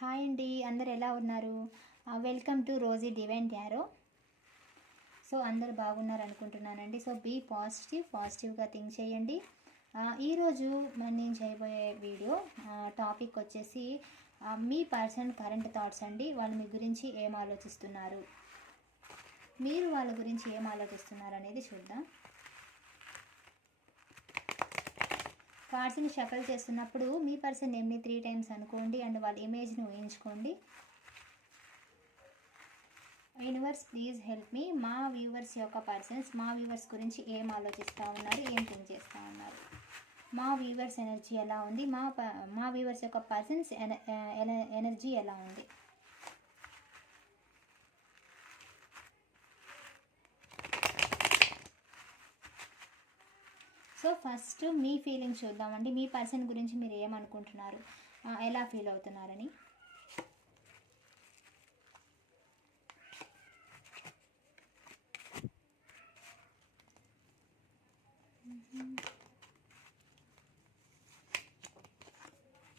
Hi అండి, అందరు ఎలా ఉన్నారు? Welcome to Rosie divine tarot. So అందరు బాగున్నారు అనుకుంటున్నానండి. సో బీ పాజిటివ్గా థింక్ చేయండి. ఈరోజు నేను చేయబోయే వీడియో టాపిక్ వచ్చేసి మీ పర్సన్ కరెంట్ థాట్స్ అండి. వాళ్ళు మీ గురించి ఏం ఆలోచిస్తున్నారు, మీరు వాళ్ళ గురించి ఏం ఆలోచిస్తున్నారు అనేది చూద్దాం. కార్డ్స్ని షఫల్ చేస్తున్నప్పుడు మీ పర్సన్ నేమ్ని 3 times అనుకోండి అండ్ వాళ్ళ ఇమేజ్ని ఊహించుకోండి. Universe please help me. మా వ్యూవర్స్ యొక్క పర్సన్స్ మా వ్యూవర్స్ గురించి ఏం ఆలోచిస్తూ ఉన్నారు, ఏం థింక్ చేస్తూ ఉన్నారు, మా వ్యూవర్స్ ఎనర్జీ ఎలా ఉంది, మా వ్యూవర్స్ యొక్క పర్సన్స్ ఎనర్జీ ఎలా ఉంది. సో ఫస్ట్ మీ ఫీలింగ్ చూద్దామండి. మీ పర్సన్ గురించి మీరు ఏమనుకుంటున్నారు, ఎలా ఫీల్ అవుతున్నారని.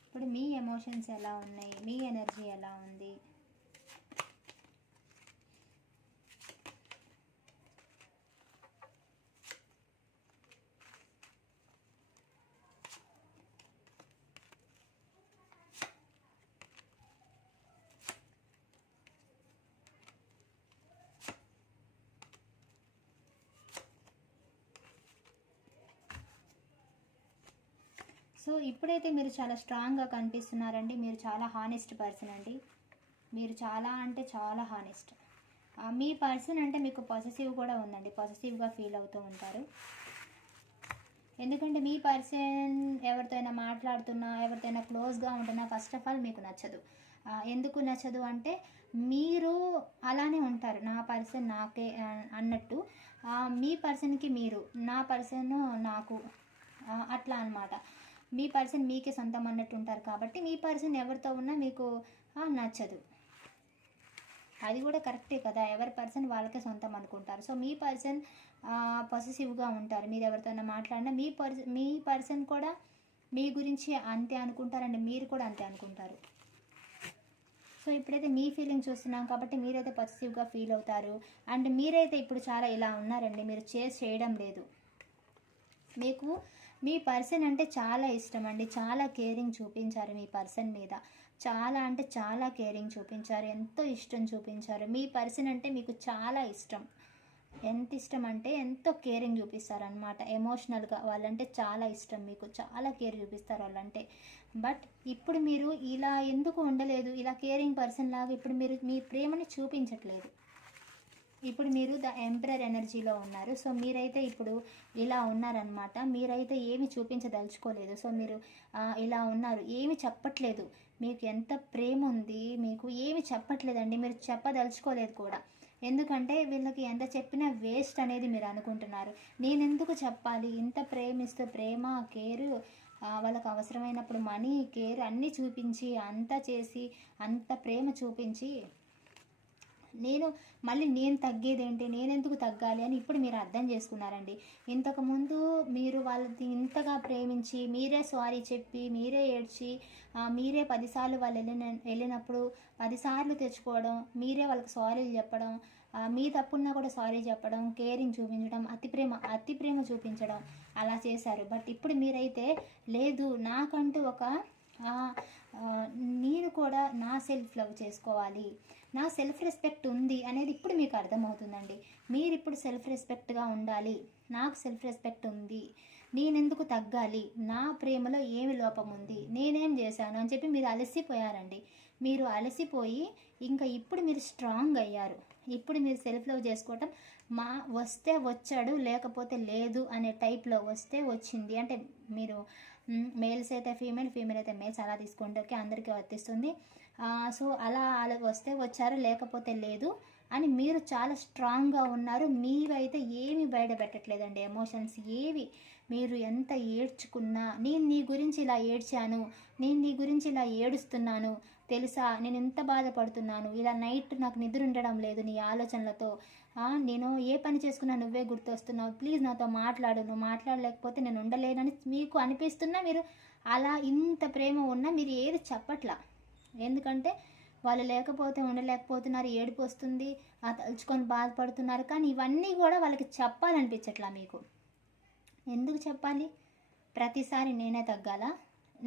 ఇప్పుడు మీ ఎమోషన్స్ ఎలా ఉన్నాయి, మీ ఎనర్జీ ఎలా ఉంది. సో ఇప్పుడైతే మీరు చాలా స్ట్రాంగ్గా కనిపిస్తున్నారండి. మీరు చాలా హానెస్ట్ పర్సన్ అండి. మీరు చాలా అంటే చాలా హానెస్ట్. మీ పర్సన్ అంటే మీకు పాజిటివ్ కూడా ఉందండి. పాజిటివ్గా ఫీల్ అవుతూ ఉంటారు. ఎందుకంటే మీ పర్సన్ ఎవరితోనైనా మాట్లాడుతున్నా, ఎవరితోనైనా క్లోజ్గా ఉంటున్నా ఫస్ట్ ఆఫ్ ఆల్ మీకు నచ్చదు. ఎందుకు నచ్చదు అంటే మీరు అలానే ఉంటారు. నా పర్సన్ నాకే అన్నట్టు మీ పర్సన్కి మీరు, నా పర్సన్ నాకు, అట్లా అనమాట. మీ పర్సన్ మీకే సొంతం అన్నట్టు ఉంటారు. కాబట్టి మీ పర్సన్ ఎవరితో ఉన్నా మీకు నచ్చదు. అది కూడా కరెక్టే కదా, ఎవరి పర్సన్ వాళ్ళకే సొంతం అనుకుంటారు. సో మీ పర్సన్ పొసెసివ్గా ఉంటారు. మీరు ఎవరితోనైనా మాట్లాడినా మీ పర్సన్ కూడా మీ గురించి అంతే అనుకుంటారండి, మీరు కూడా అంతే అనుకుంటారు. సో ఇప్పుడైతే మీ ఫీలింగ్ చూస్తున్నాం కాబట్టి మీరైతే పొసెసివ్గా ఫీల్ అవుతారు. అండ్ మీరైతే ఇప్పుడు చాలా ఇలా ఉన్నారండి, మీరు చేయడం లేదు. మీకు మీ పర్సన్ అంటే చాలా ఇష్టం అండి. చాలా కేరింగ్ చూపించారు మీ పర్సన్ మీద. చాలా అంటే చాలా కేరింగ్ చూపించారు, ఎంతో ఇష్టం చూపించారు. మీ పర్సన్ అంటే మీకు చాలా ఇష్టం. ఎంత ఇష్టం అంటే ఎంతో కేరింగ్ చూపిస్తారు అనమాట. ఎమోషనల్గా వాళ్ళంటే చాలా ఇష్టం, మీకు చాలా కేర్ చూపిస్తారు వాళ్ళంటే. బట్ ఇప్పుడు మీరు ఇలా ఎందుకు ఉండలేదు, ఇలా కేరింగ్ పర్సన్ లాగా ఇప్పుడు మీరు మీ ప్రేమని చూపించట్లేదు. ఇప్పుడు మీరు ద ఎంపరర్ ఎనర్జీలో ఉన్నారు. సో మీరైతే ఇప్పుడు ఇలా ఉన్నారనమాట. మీరైతే ఏమి చూపించదలుచుకోలేదు. సో మీరు ఇలా ఉన్నారు, ఏమి చెప్పట్లేదు. మీకు ఎంత ప్రేమ ఉంది, మీకు ఏమి చెప్పట్లేదండి, మీరు చెప్పదలుచుకోలేదు కూడా. ఎందుకంటే వీళ్ళకి ఎంత చెప్పినా వేస్ట్ అనేది మీరు అనుకుంటున్నారు. నేను ఎందుకు చెప్పాలి, ఇంత ప్రేమిస్తూ ప్రేమ కేరు, వాళ్ళకు అవసరమైనప్పుడు మనీ కేర్ అన్నీ చూపించి, అంతా చేసి, అంత ప్రేమ చూపించి నేను తగ్గేదేంటి, నేనెందుకు తగ్గాలి అని ఇప్పుడు మీరు అర్థం చేసుకున్నారండి. ఇంతకుముందు మీరు వాళ్ళని ఇంతగా ప్రేమించి, మీరే సారీ చెప్పి, మీరే ఏడ్చి, మీరే 10 సార్లు వాళ్ళు వెళ్ళినప్పుడు 10 సార్లు తెచ్చుకోవడం, మీరే వాళ్ళకి సారీలు చెప్పడం, మీ తప్పున్నా కూడా సారీ చెప్పడం, కేరింగ్ చూపించడం, అతి ప్రేమ చూపించడం అలా చేశారు. బట్ ఇప్పుడు మీరైతే లేదు, నాకంటూ ఒక నేను కూడా నా సెల్ఫ్ లవ్ చేసుకోవాలి, నా సెల్ఫ్ రెస్పెక్ట్ ఉంది అనేది ఇప్పుడు మీకు అర్థమవుతుందండి. మీరు ఇప్పుడు సెల్ఫ్ రెస్పెక్ట్గా ఉండాలి. నాకు సెల్ఫ్ రెస్పెక్ట్ ఉంది, నేనెందుకు తగ్గాలి, నా ప్రేమలో ఏమి లోపం ఉంది, నేనేం చేశాను అని చెప్పి మీరు అలసిపోయారండి. మీరు అలసిపోయి ఇంకా ఇప్పుడు మీరు స్ట్రాంగ్ అయ్యారు. ఇప్పుడు మీరు సెల్ఫ్ లవ్ చేసుకోవటం, వస్తే వచ్చాడు లేకపోతే లేదు అనే టైప్లో, వస్తే వచ్చింది అంటే మీరు మేల్స్ అయితే ఫీమేల్ అయితే మేల్స్ అలా తీసుకుంటే అందరికీ వర్తిస్తుంది. సో అలా వస్తే వచ్చారు లేకపోతే లేదు అని మీరు చాలా స్ట్రాంగ్గా ఉన్నారు. మీవైతే ఏమి బయట పెట్టట్లేదండి, ఎమోషన్స్ ఏవి. మీరు ఎంత ఏడ్చుకున్నా, నేను నీ గురించి ఇలా ఏడ్చాను, నేను నీ గురించి ఇలా ఏడుస్తున్నాను తెలుసా, నేను ఎంత బాధపడుతున్నాను, ఇలా నైట్ నాకు నిద్ర ఉండడం లేదు నీ ఆలోచనలతో, నేను ఏ పని చేసుకున్నా నువ్వే గుర్తొస్తున్నావు, ప్లీజ్ నాతో మాట్లాడు, నువ్వు మాట్లాడలేకపోతే నేను ఉండలేనని మీకు అనిపిస్తున్నా, మీరు అలా ఇంత ప్రేమ ఉన్నా మీరు ఏది చెప్పట్లా. ఎందుకంటే వాళ్ళు లేకపోతే ఉండలేకపోతున్నారు, ఏడుపు వస్తుంది, తలుచుకొని బాధపడుతున్నారు. కానీ ఇవన్నీ కూడా వాళ్ళకి చెప్పాలనిపించట్లా మీకు. ఎందుకు చెప్పాలి? ప్రతిసారి నేనే తగ్గాలా,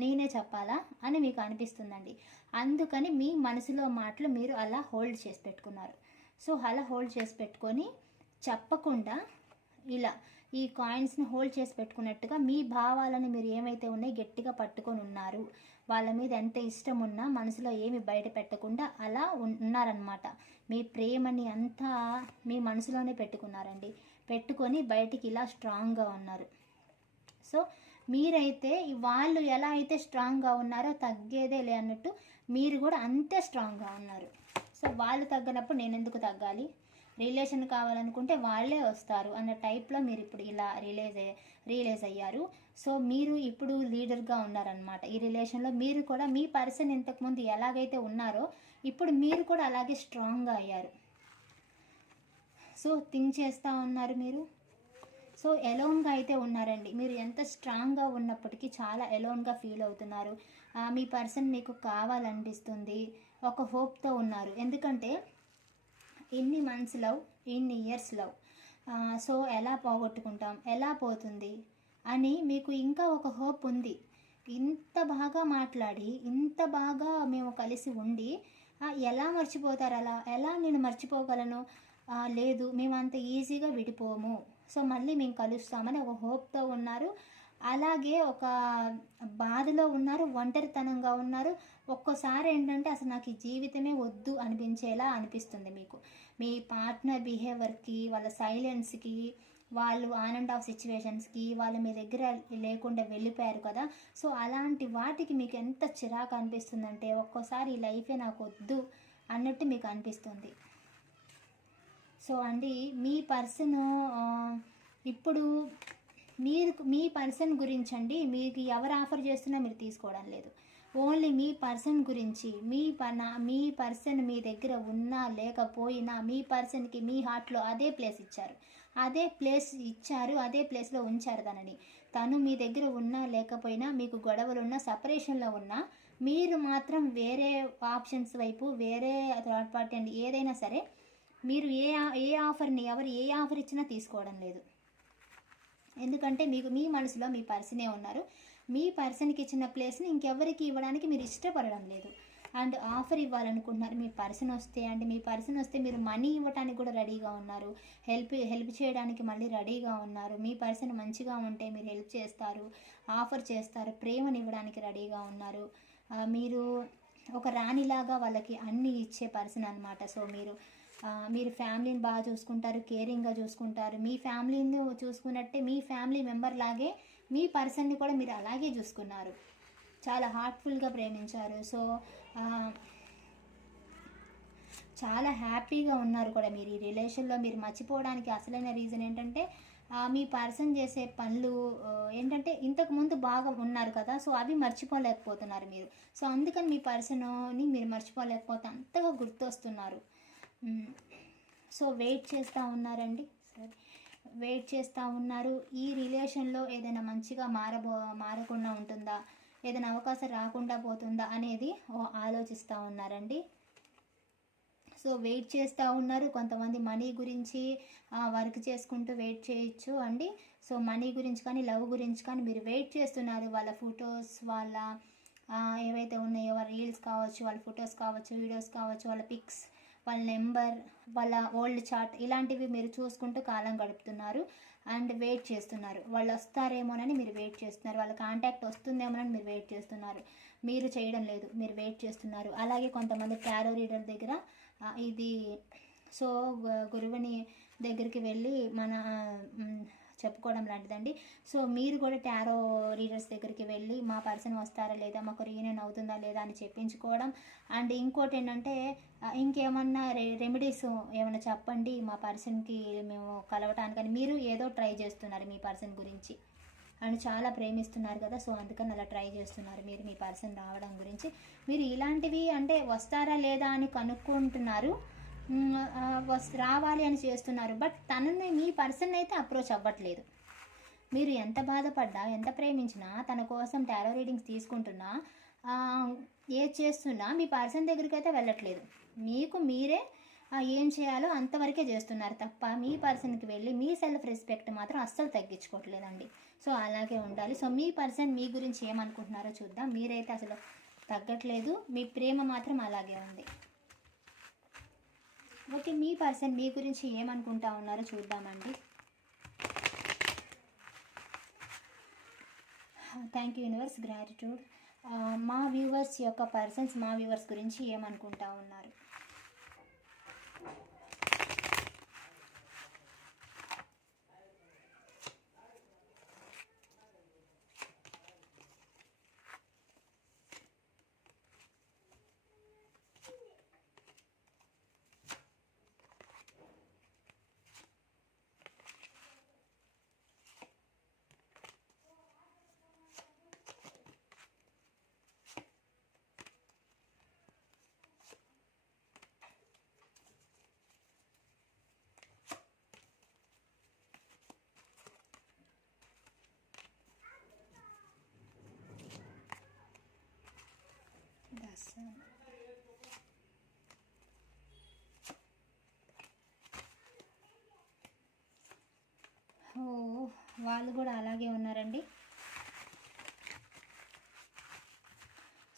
నేనే చెప్పాలా అని మీకు అనిపిస్తుందండి. అందుకని మీ మనసులో మాటలు మీరు అలా హోల్డ్ చేసి పెట్టుకున్నారు. సో అలా హోల్డ్ చేసి పెట్టుకొని చెప్పకుండా ఇలా ఈ కాయిన్స్ని హోల్డ్ చేసి పెట్టుకున్నట్టుగా మీ భావాలను మీరు ఏమైతే ఉన్నాయో గట్టిగా పట్టుకొని ఉన్నారు. వాళ్ళ మీద ఎంత ఇష్టం ఉన్నా మనసులో ఏమి బయట పెట్టకుండా అలా ఉన్నారనమాట. మీ ప్రేమని అంతా మీ మనసులోనే పెట్టుకున్నారండి. పెట్టుకొని బయటికి ఇలా స్ట్రాంగ్గా ఉన్నారు. సో మీరైతే వాళ్ళు ఎలా అయితే స్ట్రాంగ్గా ఉన్నారో తగ్గేదేలే అన్నట్టు మీరు కూడా అంతే స్ట్రాంగ్గా ఉన్నారు. సో వాళ్ళు తగ్గనప్పుడు నేను ఎందుకు తగ్గాలి, రిలేషన్ కావాలనుకుంటే వాళ్ళే వస్తారు అన్న టైప్లో మీరు ఇప్పుడు ఇలా రియలైజ్ అయ్యారు. సో మీరు ఇప్పుడు లీడర్గా ఉన్నారనమాట ఈ రిలేషన్లో. మీరు కూడా మీ పర్సన్ ఇంతకుముందు ఎలాగైతే ఉన్నారో ఇప్పుడు మీరు కూడా అలాగే స్ట్రాంగ్గా అయ్యారు. సో థింక్ చేస్తూ ఉన్నారు మీరు. సో ఎలోన్గా అయితే ఉన్నారండి. మీరు ఎంత స్ట్రాంగ్గా ఉన్నప్పటికీ చాలా ఎలోన్గా ఫీల్ అవుతున్నారు. మీ పర్సన్ మీకు కావాలనిపిస్తుంది, ఒక హోప్తో ఉన్నారు. ఎందుకంటే ఇన్ని మంత్స్ లవ్, ఇన్ని ఇయర్స్ లవ్, సో ఎలా పోగొట్టుకుంటాం, ఎలా పోతుంది అని మీకు ఇంకా ఒక హోప్ ఉంది. ఇంత బాగా మాట్లాడి, ఇంత బాగా మేము కలిసి ఉండి ఎలా మర్చిపోతారు? అలా ఎలా నేను మర్చిపోగలను? లేదు, మేము అంత ఈజీగా విడిపోము, సో మళ్ళీ మేము కలుస్తామని ఒక హోప్తో ఉన్నారు. అలాగే ఒక బాధలో ఉన్నారు, ఒంటరితనంగా ఉన్నారు. ఒక్కోసారి ఏంటంటే అసలు నాకు ఈ జీవితమే వద్దు అనిపించేలా అనిపిస్తుంది మీకు. మీ పార్ట్నర్ బిహేవియర్కి, వాళ్ళ సైలెన్స్కి, వాళ్ళు ఆన్ అండ్ ఆఫ్ సిచ్యువేషన్స్కి, వాళ్ళు మీ దగ్గర లేకుండా వెళ్ళిపోయారు కదా. సో అలాంటి వాటికి మీకు ఎంత చిరాకు అనిపిస్తుందంటే ఒక్కోసారి ఈ లైఫే నాకు వద్దు అన్నట్టు మీకు అనిపిస్తుంది. సో అండి మీ పర్సన్ ఇప్పుడు మీ పర్సన్ గురించి అండి మీకు ఎవరు ఆఫర్ చేస్తున్నా మీరు తీసుకోవడం లేదు. ఓన్లీ మీ పర్సన్ గురించి, మీ పర్సన్ మీ దగ్గర ఉన్నా లేకపోయినా మీ పర్సన్కి మీ హార్ట్లో అదే ప్లేస్ ఇచ్చారు, అదే ప్లేస్లో ఉంచారు తనని. తను మీ దగ్గర ఉన్నా లేకపోయినా, మీకు గొడవలున్నా, సపరేషన్లో ఉన్నా, మీరు మాత్రం వేరే ఆప్షన్స్ వైపు, వేరే థర్డ్ పార్టీ అండి ఏదైనా సరే మీరు ఏ ఆఫర్ని ఎవరు ఏ ఆఫర్ ఇచ్చినా తీసుకోవడం లేదు. ఎందుకంటే మీకు మీ మనసులో మీ పర్సనే ఉన్నారు. మీ పర్సన్కి ఇచ్చిన ప్లేస్ని ఇంకెవరికి ఇవ్వడానికి మీరు ఇష్టపడడం లేదు. అండ్ ఆఫర్ ఇవ్వాలనుకుంటున్నారు. మీ పర్సన్ వస్తే మీరు మనీ ఇవ్వడానికి కూడా రెడీగా ఉన్నారు. హెల్ప్ చేయడానికి మళ్ళీ రెడీగా ఉన్నారు. మీ పర్సన్ మంచిగా ఉంటే మీరు హెల్ప్ చేస్తారు, ఆఫర్ చేస్తారు, ప్రేమని ఇవ్వడానికి రెడీగా ఉన్నారు. మీరు ఒక రాణిలాగా వాళ్ళకి అన్నీ ఇచ్చే పర్సన్ అనమాట. సో మీరు ఫ్యామిలీని బాగా చూసుకుంటారు, కేరింగ్గా చూసుకుంటారు. మీ ఫ్యామిలీని చూసుకున్నట్టే మీ ఫ్యామిలీ మెంబర్ లాగే మీ పర్సన్ని కూడా మీరు అలాగే చూసుకున్నారు. చాలా హార్ట్ఫుల్గా ప్రేమించారు. సో చాలా హ్యాపీగా ఉన్నారు కూడా మీరు ఈ రిలేషన్లో. మీరు మర్చిపోవడానికి అసలైన రీజన్ ఏంటంటే మీ పర్సన్ చేసే పనులు ఏంటంటే ఇంతకుముందు బాగా ఉన్నారు కదా, సో అవి మర్చిపోలేకపోతున్నారు మీరు. సో అందుకని మీ పర్సన్ని మీరు మర్చిపోలేకపోతే అంతగా గుర్తొస్తున్నారు. సో వెయిట్ చేస్తూ ఉన్నారండి. సరే, వెయిట్ చేస్తూ ఉన్నారు. ఈ రిలేషన్లో ఏదైనా మంచిగా మారకుండా ఉంటుందా, ఏదైనా అవకాశం రాకుండా పోతుందా అనేది ఆలోచిస్తూ ఉన్నారండి. సో వెయిట్ చేస్తూ ఉన్నారు. కొంతమంది మనీ గురించి వర్క్ చేసుకుంటూ వెయిట్ చేయొచ్చు అండి. సో మనీ గురించి కానీ లవ్ గురించి కానీ మీరు వెయిట్ చేస్తున్నారు. వాళ్ళ ఫొటోస్, వాళ్ళ ఏవైతే ఉన్నాయో వాళ్ళ రీల్స్ కావచ్చు, వాళ్ళ ఫొటోస్ కావచ్చు, వీడియోస్ కావచ్చు, వాళ్ళ పిక్స్, వాళ్ళ నెంబర్, వాళ్ళ ఓల్డ్ చార్ట్, ఇలాంటివి మీరు చూసుకుంటూ కాలం గడుపుతున్నారు అండ్ వెయిట్ చేస్తున్నారు. వాళ్ళు వస్తారేమోనని మీరు వెయిట్ చేస్తున్నారు. వాళ్ళ కాంటాక్ట్ వస్తుందేమోనని మీరు వెయిట్ చేస్తున్నారు. మీరు చేయడం లేదు, మీరు వెయిట్ చేస్తున్నారు. అలాగే కొంతమంది టారో రీడర్ దగ్గర సో గురువుని దగ్గరికి వెళ్ళి చెప్పుకోవడం లాంటిదండి. సో మీరు కూడా టారో రీడర్స్ దగ్గరికి వెళ్ళి మా పర్సన్ వస్తారా లేదా, మాకు రీయూనియన్ అవుతుందా లేదా అని చెప్పించుకోవడం. అండ్ ఇంకోటి ఏంటంటే ఇంకేమన్నా రెమెడీస్ ఏమైనా చెప్పండి మా పర్సన్కి మేము కలవటానికని మీరు ఏదో ట్రై చేస్తున్నారు మీ పర్సన్ గురించి. అండ్ చాలా ప్రేమిస్తున్నారు కదా, సో అందుకని అలా ట్రై చేస్తున్నారు మీరు మీ పర్సన్ రావడం గురించి. మీరు ఇలాంటివి అంటే వస్తారా లేదా అని కనుక్కుంటున్నారు, రావాలి అని చేస్తున్నారు. బట్ తనని మీ పర్సన్ అయితే అప్రోచ్ అవ్వట్లేదు. మీరు ఎంత బాధపడ్డా, ఎంత ప్రేమించినా, తన కోసం టారో రీడింగ్స్ తీసుకుంటున్నా ఏది చేస్తున్నా మీ పర్సన్ దగ్గరికి అయితే వెళ్ళట్లేదు. మీకు మీరే ఏం చేయాలో అంతవరకే చేస్తున్నారు తప్ప మీ పర్సన్కి వెళ్ళి మీ సెల్ఫ్ రెస్పెక్ట్ మాత్రం అస్సలు తగ్గించుకోవట్లేదండి. సో అలాగే ఉండాలి. సో మీ పర్సన్ మీ గురించి ఏమనుకుంటున్నారో చూద్దాం. మీరైతే అసలు తగ్గట్లేదు, మీ ప్రేమ మాత్రం అలాగే ఉంది. ఓకే, మీ పర్సన్ మీ గురించి ఏమనుకుంటా ఉన్నారో చూద్దామండి. Thank you universe, gratitude. మా వ్యూవర్స్ యొక్క పర్సన్స్ మా వ్యూవర్స్ గురించి ఏమనుకుంటా ఉన్నారు. వాళ్ళు కూడా అలాగే ఉన్నారండి.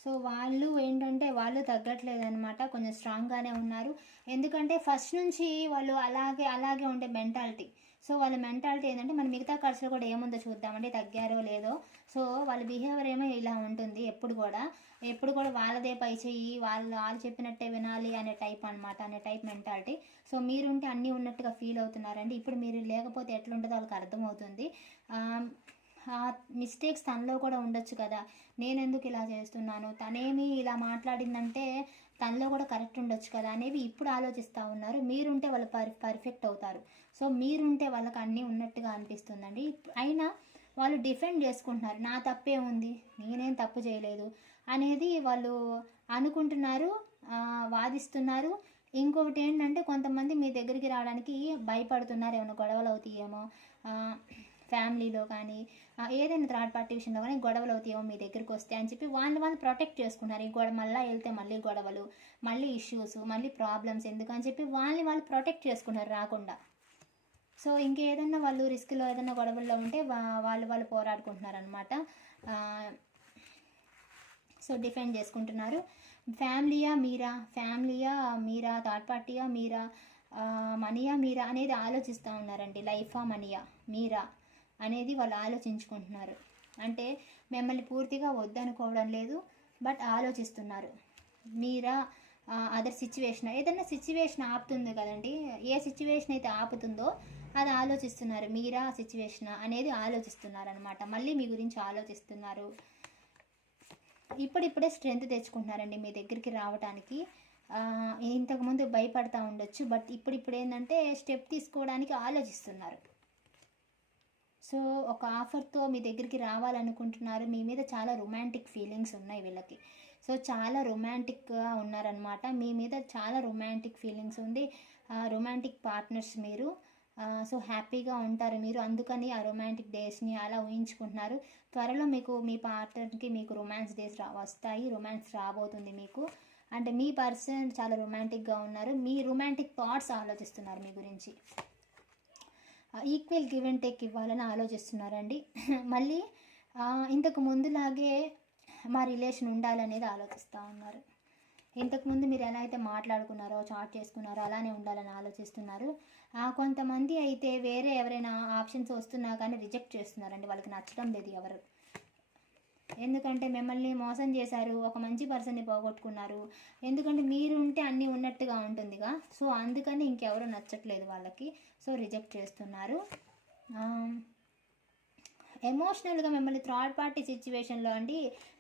సో వాళ్ళు ఏంటంటే వాళ్ళు తగ్గట్లేదు అనమాట, కొంచెం స్ట్రాంగ్గానే ఉన్నారు. ఎందుకంటే ఫస్ట్ నుంచి వాళ్ళు అలాగే ఉండే మెంటాలిటీ. సో వాళ్ళ మెంటాలిటీ ఏంటంటే మన మిగతా ఖర్చులు కూడా ఏముందో చూద్దామంటే తగ్గారో లేదో. సో వాళ్ళ బిహేవియర్ ఏమో ఇలా ఉంటుంది ఎప్పుడు కూడా వాళ్ళదే పై చెయ్యి, వాళ్ళు చెప్పినట్టే వినాలి అనే టైప్ అనమాట, అనే టైప్ మెంటాలిటీ. సో మీరుంటే అన్నీ ఉన్నట్టుగా ఫీల్ అవుతున్నారండి. ఇప్పుడు మీరు లేకపోతే ఎట్లుంటుందో వాళ్ళకి అర్థమవుతుంది. మిస్టేక్స్ తనలో కూడా ఉండొచ్చు కదా, నేను ఎందుకు ఇలా చేస్తున్నాను, తనేమి ఇలా మాట్లాడిందంటే తనలో కూడా కరెక్ట్ ఉండొచ్చు కదా అనేవి ఇప్పుడు ఆలోచిస్తూ ఉన్నారు. మీరుంటే వాళ్ళు పర్ఫెక్ట్ అవుతారు. సో మీరుంటే వాళ్ళకి అన్నీ ఉన్నట్టుగా అనిపిస్తుందండి. అయినా వాళ్ళు డిఫెండ్ చేసుకుంటున్నారు, నా తప్పే ఉంది, నేనేం తప్పు చేయలేదు అనేది వాళ్ళు అనుకుంటున్నారు, వాదిస్తున్నారు. ఇంకొకటి ఏంటంటే కొంతమంది మీ దగ్గరికి రావడానికి భయపడుతున్నారు, ఏమైనా గొడవలు అవుతాయేమో, ఫ్యామిలీలో కానీ ఏదైనా థర్డ్ పార్టీ విషయంలో కానీ గొడవలు అవుతాయేమో మీ దగ్గరికి వస్తే అని చెప్పి వాళ్ళు ప్రొటెక్ట్ చేసుకున్నారు. ఈ మళ్ళీ వెళ్తే మళ్ళీ గొడవలు, మళ్ళీ ఇష్యూస్, మళ్ళీ ప్రాబ్లమ్స్ ఎందుకని చెప్పి వాళ్ళు ప్రొటెక్ట్ చేసుకున్నారు రాకుండా. సో ఇంకేదన్నా వాళ్ళు రిస్క్లో ఏదైనా గొడవల్లో ఉంటే వాళ్ళు పోరాడుకుంటున్నారు అనమాట. సో డిఫెండ్ చేసుకుంటున్నారు. ఫ్యామిలీయా మీరా, థర్డ్ పార్టీయా మీరా, మనీయా మీరా అనేది ఆలోచిస్తూ ఉన్నారండి. లైఫా మనీయా మీరా అనేది వాళ్ళు ఆలోచించుకుంటున్నారు. అంటే మిమ్మల్ని పూర్తిగా వద్దనుకోవడం లేదు, బట్ ఆలోచిస్తున్నారు. మీరా అదర్ సిచ్యువేషన్, ఏదైనా సిచ్యువేషన్ ఆపుతుంది కదండి, ఏ సిచ్యువేషన్ అయితే ఆపుతుందో అది ఆలోచిస్తున్నారు. మీరా సిచ్యువేషన్ అనేది ఆలోచిస్తున్నారు అనమాట. మళ్ళీ మీ గురించి ఆలోచిస్తున్నారు. ఇప్పుడిప్పుడే స్ట్రెంత్ తెచ్చుకుంటున్నారండి మీ దగ్గరికి రావడానికి. ఇంతకుముందు భయపడతా ఉండొచ్చు, బట్ ఇప్పుడు ఏంటంటే స్టెప్ తీసుకోవడానికి ఆలోచిస్తున్నారు. సో ఒక ఆఫర్తో మీ దగ్గరికి రావాలనుకుంటున్నారు. మీ మీద చాలా రొమాంటిక్ ఫీలింగ్స్ ఉన్నాయి వీళ్ళకి. సో చాలా రొమాంటిక్గా ఉన్నారనమాట, మీ మీద చాలా రొమాంటిక్ ఫీలింగ్స్ ఉంది. రొమాంటిక్ పార్ట్నర్స్ మీరు. సో హ్యాపీగా ఉంటారు మీరు, అందుకని ఆ రొమాంటిక్ డేస్ని అలా ఊహించుకుంటున్నారు. త్వరలో మీ పార్ట్నర్కి మీకు రొమాన్స్ డేస్ వస్తాయి, రొమాన్స్ రాబోతుంది మీకు. అంటే మీ పర్సన్ చాలా రొమాంటిక్గా ఉన్నారు, మీ రొమాంటిక్ థాట్స్ ఆలోచిస్తున్నారు మీ గురించి. ఈక్వల్ గివ్ అండ్ టేక్ ఇవ్వాలని ఆలోచిస్తున్నారండి. మళ్ళీ ఇంతకు ముందులాగే మా రిలేషన్ ఉండాలనేది ఆలోచిస్తూ ఉన్నారు. ఇంతకుముందు మీరు ఎలా అయితే మాట్లాడుకున్నారో, చాట్ చేసుకున్నారో అలానే ఉండాలని ఆలోచిస్తున్నారు. కొంతమంది అయితే వేరే ఎవరైనా ఆప్షన్స్ వస్తున్నా కానీ రిజెక్ట్ చేస్తున్నారండి, వాళ్ళకి నచ్చడం లేదు ఎవరు. ఎందుకంటే మిమ్మల్ని మోసం చేశారు, ఒక మంచి పర్సన్ని పోగొట్టుకున్నారు. ఎందుకంటే మీరు ఉంటే అన్నీ ఉన్నట్టుగా ఉంటుందిగా, సో అందుకని ఇంకెవరో నచ్చట్లేదు వాళ్ళకి, సో రిజెక్ట్ చేస్తున్నారు. ఎమోషనల్గా మిమ్మల్ని థర్డ్ పార్టీ సిచ్యువేషన్లో అండి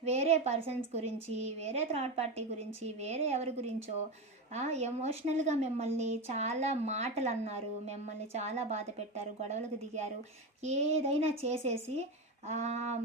వేరే పర్సన్స్ గురించి, వేరే థర్డ్ పార్టీ గురించి, వేరే ఎవరి గురించో ఎమోషనల్గా మిమ్మల్ని చాలా మాటలు అన్నారు, మిమ్మల్ని చాలా బాధ పెట్టారు, గొడవలకు దిగారు, ఏదైనా చేసేసి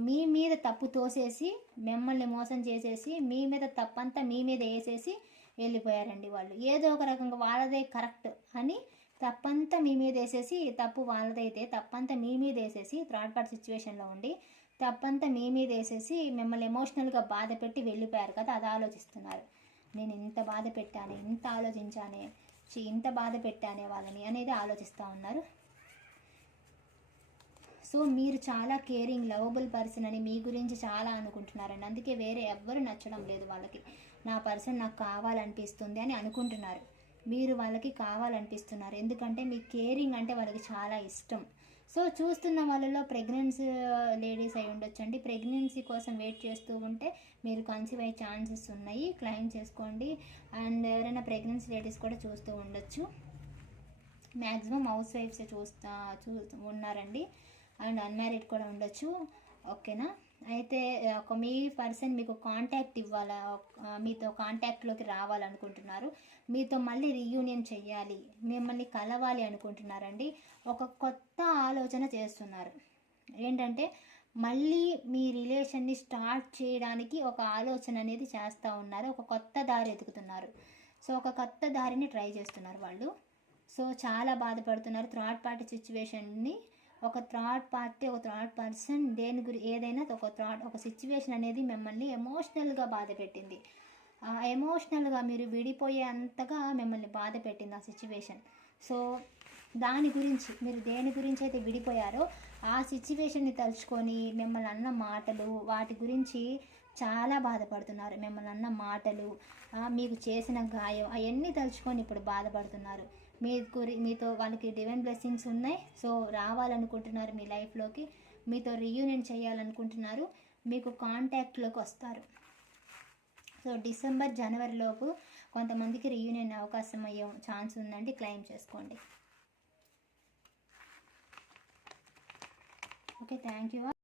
మీ మీద తప్పు తోసేసి మిమ్మల్ని మోసం చేసేసి మీ మీద తప్పంతా మీ మీద వేసేసి వెళ్ళిపోయారండి వాళ్ళు. ఏదో ఒక రకంగా వాళ్ళదే కరెక్ట్ అని తప్పంతా మీ మీద వేసేసి, తప్పు వాళ్ళదైతే తప్పంతా మీ మీద వేసేసి థర్డ్ పార్టీ సిచ్యువేషన్లో ఉండి తప్పంతా మీ మీద వేసేసి మిమ్మల్ని ఎమోషనల్గా బాధ పెట్టి వెళ్ళిపోయారు కదా, అది ఆలోచిస్తున్నారు. నేను ఇంత బాధ పెట్టానే, ఇంత ఆలోచించానే, ఇంత బాధ పెట్టానే వాళ్ళని అనేది ఆలోచిస్తూ ఉన్నారు. సో మీరు చాలా కేరింగ్ లవబుల్ పర్సన్ అని మీ గురించి చాలా అనుకుంటున్నారండి. అందుకే వేరే ఎవ్వరు నచ్చడం లేదు వాళ్ళకి. నా పర్సన్ నాకు కావాలనిపిస్తుంది అని అనుకుంటున్నారు. మీరు వాళ్ళకి కావాలనిపిస్తున్నారు, ఎందుకంటే మీ కేరింగ్ అంటే వాళ్ళకి చాలా ఇష్టం. సో చూస్తున్న వాళ్ళలో ప్రెగ్నెన్సీ లేడీస్ అయి ఉండొచ్చండి. ప్రెగ్నెన్సీ కోసం వెయిట్ చేస్తూ ఉంటే మీరు కన్సీవ్ అయ్యే ఛాన్సెస్ ఉన్నాయి, క్లెయిమ్ చేసుకోండి. అండ్ ఎవరైనా ప్రెగ్నెన్సీ లేడీస్ కూడా చూస్తూ ఉండొచ్చు. మ్యాక్సిమం హౌస్ వైఫ్స్ ఉన్నారండి. అండ్ అన్మ్యారీడ్ కూడా ఉండొచ్చు. ఓకేనా? అయితే మీ పర్సన్ మీకు కాంటాక్ట్ ఇవ్వాలా, మీతో కాంటాక్ట్లోకి రావాలనుకుంటున్నారు, మీతో మళ్ళీ రీయూనియన్ చెయ్యాలి, మిమ్మల్ని కలవాలి అనుకుంటున్నారండి. ఒక కొత్త ఆలోచన చేస్తున్నారు. ఏంటంటే మళ్ళీ మీ రిలేషన్ని స్టార్ట్ చేయడానికి ఒక ఆలోచన అనేది చేస్తూ ఉన్నారు. ఒక కొత్త దారి ఎదుగుతున్నారు. సో ఒక కొత్త దారిని ట్రై చేస్తున్నారు వాళ్ళు. సో చాలా బాధపడుతున్నారు. థర్డ్ పార్టీ సిచ్యువేషన్ని, ఒక థర్డ్ పర్సన్ ఏదైనా ఒక సిచ్యువేషన్ అనేది మిమ్మల్ని ఎమోషనల్గా బాధ పెట్టింది. ఎమోషనల్గా మీరు విడిపోయే అంతగా మిమ్మల్ని బాధ పెట్టింది ఆ సిచ్యువేషన్. సో దాని గురించి, మీరు దేని గురించి అయితే విడిపోయారో ఆ సిచ్యువేషన్ని తలుచుకొని మిమ్మల్ని అన్న మాటలు, వాటి గురించి చాలా బాధపడుతున్నారు. మిమ్మల్ని అన్న మాటలు, మీకు చేసిన గాయం, అవన్నీ తలుచుకొని ఇప్పుడు బాధపడుతున్నారు. మీతో వాళ్ళకి డివైన్ బ్లెస్సింగ్స్ ఉన్నాయి. సో రావాలనుకుంటున్నారు మీ లైఫ్లోకి, మీతో రీయూనియన్ చేయాలనుకుంటున్నారు, మీకు కాంటాక్ట్లోకి వస్తారు. సో డిసెంబర్ జనవరిలోపు కొంతమందికి రీయూనియన్ అవకాశం అయ్యే ఛాన్స్ ఉందండి. క్లెయిమ్ చేసుకోండి. Okay, thank you.